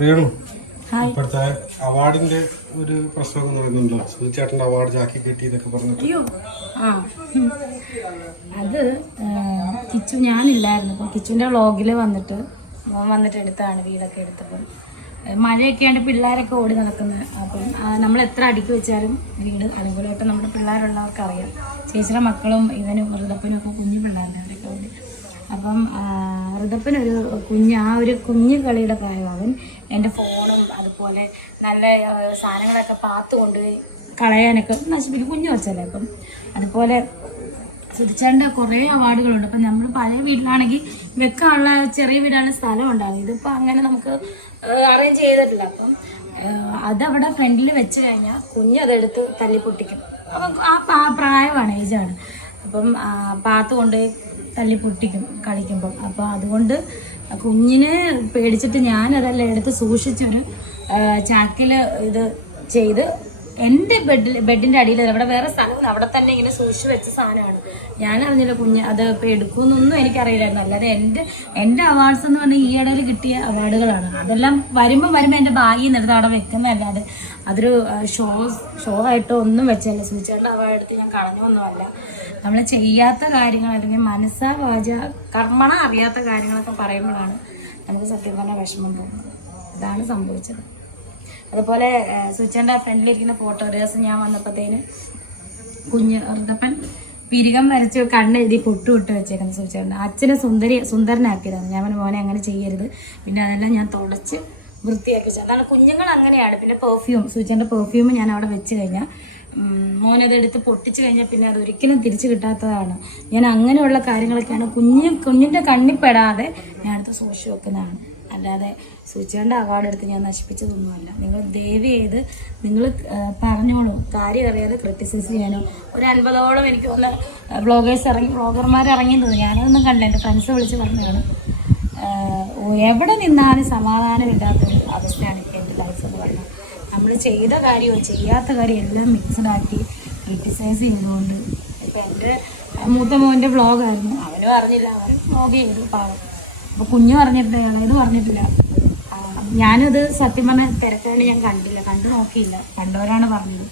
രേണു ഇപ്പോഴത്തെ അവാർഡിന്റെ ഒരു പ്രശ്നം എന്ന് സുധിച്ചേട്ടന്റെ അവാർഡ് ചാക്കി കിട്ടി എന്നൊക്കെ പറഞ്ഞിട്ട്. ആ. അത് കിച്ചു ഞാനില്ലായിരുന്നു. അപ്പം കിച്ചുവിന്റെ വ്ളോഗിൽ വന്നിട്ട് മോൻ വന്നിട്ട് എടുത്താണ് വീടൊക്കെ എടുത്തപ്പം. മഴയൊക്കെ ആണ്ട് പിള്ളേരൊക്കെ ഓടി നടക്കുന്നത് അപ്പം നമ്മൾ എത്ര അടുക്കി വെച്ചാലും വീട് അതുപോലെ നമ്മുടെ പിള്ളേരുള്ളവർക്ക് അറിയാം ചേച്ചിയുടെ മക്കളും ഇവനും വൃതപ്പനും ഒക്കെ കുഞ്ഞു പിള്ളേരുടെ അവരൊക്കെ ഓടി അപ്പം ഋതപ്പനൊരു കുഞ്ഞ് ആ ഒരു കുഞ്ഞു കളിയുടെ പ്രായമാവൻ എന്റെ ഫോണും അതുപോലെ നല്ല സാധനങ്ങളൊക്കെ പാത്ത് കൊണ്ടുപോയി കളയാനൊക്കെ നശിപ്പിക്കും. കുഞ്ഞു കുറച്ചല്ലേ അപ്പം? അതുപോലെ സുധിച്ചേട്ടന്റെ കുറേ അവാർഡുകളുണ്ട്. അപ്പം നമ്മൾ പഴയ വീട്ടിലാണെങ്കിൽ വെക്കാനുള്ള ചെറിയ വീടാണ് സ്ഥലം ഉണ്ടാകും ഇതിപ്പോൾ അങ്ങനെ നമുക്ക് അറേഞ്ച് ചെയ്തിട്ടില്ല. അപ്പം അതവിടെ ഫ്രണ്ടിൽ വെച്ച് കഴിഞ്ഞാൽ കുഞ്ഞ് അതെടുത്ത് തല്ലി പൊട്ടിക്കും അപ്പം ആ പ്രായമാണ് ഏജാണ്. അപ്പം പാത്ത് കൊണ്ടുപോയി തല്ലി പൊട്ടിക്കും കളിക്കുമ്പം. അപ്പോൾ അതുകൊണ്ട് കുഞ്ഞിനെ പേടിച്ചിട്ട് ഞാനതെല്ലാം എടുത്ത് സൂക്ഷിച്ചൊരു ചാക്കിൽ ഇത് ചെയ്ത് എന്റെ ബെഡിൽ ബെഡിന്റെ അടിയിൽ അവിടെ വേറെ സ്ഥലമില്ല അവിടെ തന്നെ ഇങ്ങനെ സൂക്ഷിച്ച് വെച്ച സാധനമാണ്. ഞാൻ അറിഞ്ഞില്ല കുഞ്ഞ് അത് ഇപ്പോൾ എടുക്കുമെന്നൊന്നും എനിക്കറിയില്ലായിരുന്നു. അല്ലാതെ എന്റെ എന്റെ അവാർഡ്സ് എന്ന് പറഞ്ഞാൽ ഈ ഇടയിൽ കിട്ടിയ അവാർഡുകളാണ് അതെല്ലാം വരുമ്പോൾ വരുമ്പോൾ എന്റെ ഭാഗ്യം നിന്ന് എടുത്ത് അവിടെ വെക്കുന്നതല്ലാതെ അതൊരു ഷോ ഷോ ആയിട്ടോ ഒന്നും വെച്ചല്ല സൂചിച്ചേണ്ട അവാർഡ് എടുത്ത് ഞാൻ കളഞ്ഞൊന്നുമല്ല നമ്മൾ ചെയ്യാത്ത കാര്യങ്ങൾ അല്ലെങ്കിൽ മനസ്സാ വാച കർമ്മണ അറിയാത്ത കാര്യങ്ങളൊക്കെ പറയുമ്പോഴാണ് നമുക്ക് സത്യം പറഞ്ഞാൽ വിഷമം തോന്നുന്നത്. ഇതാണ് സംഭവിച്ചത്. അതുപോലെ സുച്ചന്റെ ഫ്രണ്ടിലിരിക്കുന്ന ഫോട്ടോ ഒരു ദിവസം ഞാൻ വന്നപ്പോഴത്തേന് കുഞ്ഞ് ഋതപ്പൻ പിരികം വരച്ച് കണ്ണെഴുതി പൊട്ടു വിട്ട് വെച്ചേക്കുന്ന സുച്ചേട്ടൻ അച്ഛനെ സുന്ദരി സുന്ദരനാക്കിയതാണ്. ഞാൻ മോനെ അങ്ങനെ ചെയ്യരുത്. പിന്നെ അതെല്ലാം ഞാൻ തുടച്ച് വൃത്തിയാക്കി വെച്ചു. അതാണ് കുഞ്ഞുങ്ങൾ അങ്ങനെയാണ്. പിന്നെ പെർഫ്യൂം സുച്ചേന്റെ പെർഫ്യൂം ഞാൻ അവിടെ വെച്ച് കഴിഞ്ഞാൽ മോനത് എടുത്ത് പൊട്ടിച്ചു കഴിഞ്ഞാൽ പിന്നെ അത് ഒരിക്കലും തിരിച്ചു കിട്ടാത്തതാണ്. ഞാൻ അങ്ങനെയുള്ള കാര്യങ്ങളൊക്കെയാണ് കുഞ്ഞ് കുഞ്ഞിന്റെ കണ്ണിപ്പെടാതെ ഞാൻ അടുത്ത് സൂക്ഷിച്ചു വെക്കുന്നതാണ്. അല്ലാതെ സൂചിച്ചേണ്ട അവാർഡ് എടുത്ത് ഞാൻ നശിപ്പിച്ചതൊന്നുമല്ല. നിങ്ങൾ ദയവ് ചെയ്ത് നിങ്ങൾ പറഞ്ഞോളൂ. കാര്യം അറിയാതെ ക്രിറ്റിസൈസ് ചെയ്യാനോ. ഒരു അൻപതോളം എനിക്ക് വന്ന വ്ളോഗേഴ്സ് ഇറങ്ങി വ്ളോഗർമാർ ഇറങ്ങി തോന്നി ഞാനതൊന്നും കണ്ട എന്റെ ഫ്രണ്ട്സ് വിളിച്ച് പറഞ്ഞതാണ്. എവിടെ നിന്നാലും സമാധാനമില്ലാത്തൊരു അവസ്ഥയാണ് എന്റെ ലൈഫ് എന്ന് നമ്മൾ ചെയ്ത കാര്യമോ ചെയ്യാത്ത കാര്യം എല്ലാം മിക്സഡ് ആക്കി ക്രിറ്റിസൈസ് ചെയ്തുകൊണ്ട് ഇപ്പം എന്റെ മൂത്ത മോന്റെ വ്ളോഗായിരുന്നു അവന് പറഞ്ഞില്ല അവൻ വ്ളോഗ് ചെയ്തു പാവം. അപ്പോൾ കുഞ്ഞു പറഞ്ഞിട്ടില്ല അതായത് പറഞ്ഞിട്ടില്ല. ഞാനത് സത്യം പറഞ്ഞാൽ തിരക്കാണ് ഞാൻ കണ്ടില്ല. കണ്ടു നോക്കിയില്ല. കണ്ടവരാണ് പറഞ്ഞത്.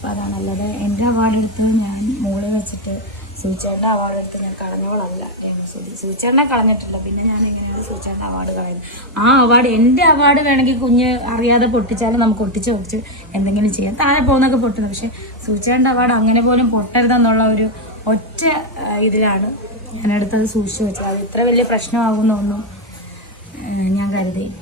അപ്പോൾ അല്ലാതെ എന്റെ അവാർഡ് എടുത്ത് ഞാൻ മുകളിൽ വെച്ചിട്ട് സൂചേട്ടന്റെ അവാർഡ് എടുത്ത് ഞാൻ കളഞ്ഞവളല്ല. സൂചേട്ടനെ കളഞ്ഞിട്ടില്ല. പിന്നെ ഞാൻ എങ്ങനെയാണ് സൂചേട്ടന്റെ അവാർഡ് കളയുന്നത്? ആ അവാർഡ് എന്റെ അവാർഡ് വേണമെങ്കിൽ കുഞ്ഞ് അറിയാതെ പൊട്ടിച്ചാലും നമുക്ക് ഒട്ടിച്ച് ഒട്ടിച്ച് എന്തെങ്കിലും ചെയ്യാം. താഴെ പോകുന്നൊക്കെ പൊട്ടുന്നത് പക്ഷേ സൂചേട്ടന്റെ അവാർഡ് അങ്ങനെ പോലും പൊട്ടരുതെന്നുള്ള ഒരു ഒറ്റ ഇതിലാണ് ഞാനെടുത്തത് സൂക്ഷിച്ച് വെച്ചത്. അത് ഇത്ര വലിയ പ്രശ്നമാകുന്നൊന്നും ഞാൻ കരുതിയില്ല